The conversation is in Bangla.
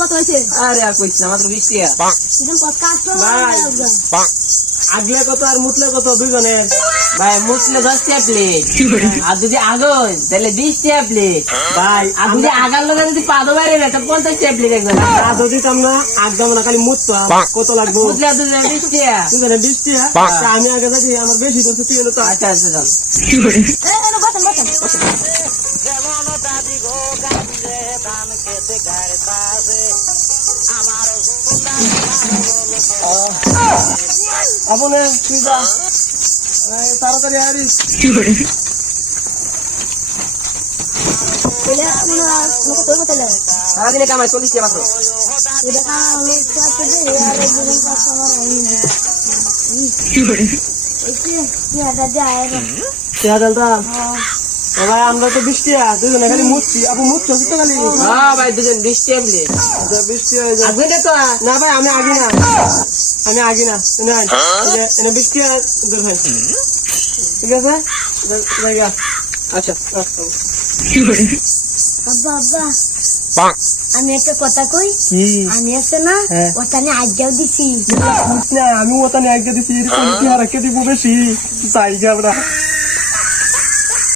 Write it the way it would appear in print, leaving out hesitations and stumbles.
কত হয়েছে? আরে আর কইছ না, মাত্র 20 টাকা। আগলে কত আর মুতলে কত দুইজনের? ভাই মুছলে 10 টাকা প্লেট, আর যদি আগুন তাহলে 20 টাকা প্লেট। ভাই আর যদি আগার লোক যদি পাদো বাইরে না, তো 50 টাকা প্লেট একদম। আর যদি আমরা একদম না খালি মুততাম কত লাগবে? মুছলে 20 টাকা। দুজনে 20 টাকা। আমি আগে যাচ্ছি, আমার বেশি তো তুই এলো তো। আচ্ছা আচ্ছা চল। আপনে তুই যা তাড়াতাড়ি হারিস। সারাদিনে কামাই 40 টাকা মাত্র। ভাই আমরা তো 20 টাকা দুজনে খালি মুতছি। আপু মুতছো তো খালি? হ্যাঁ ভাই দুজন 20 টাকা প্লেট। 20 টাকা হয়ে যায়। আগুন তো না ভাই আমি আগে না, আমি আগে না। এনে 20 টাকা দূর ভাই, ঠিক আছে? জায়গা আচ্ছা। আব্বা আব্বা আমি একটা কথা কই, কি? আমি আছে না হ্যাঁ। ওটা নিয়ে আজ্ঞাও দিছি। আমি ওটা নিয়ে আগে দিচ্ছি, হারাকে দিব বেশি জায়গা আমরা।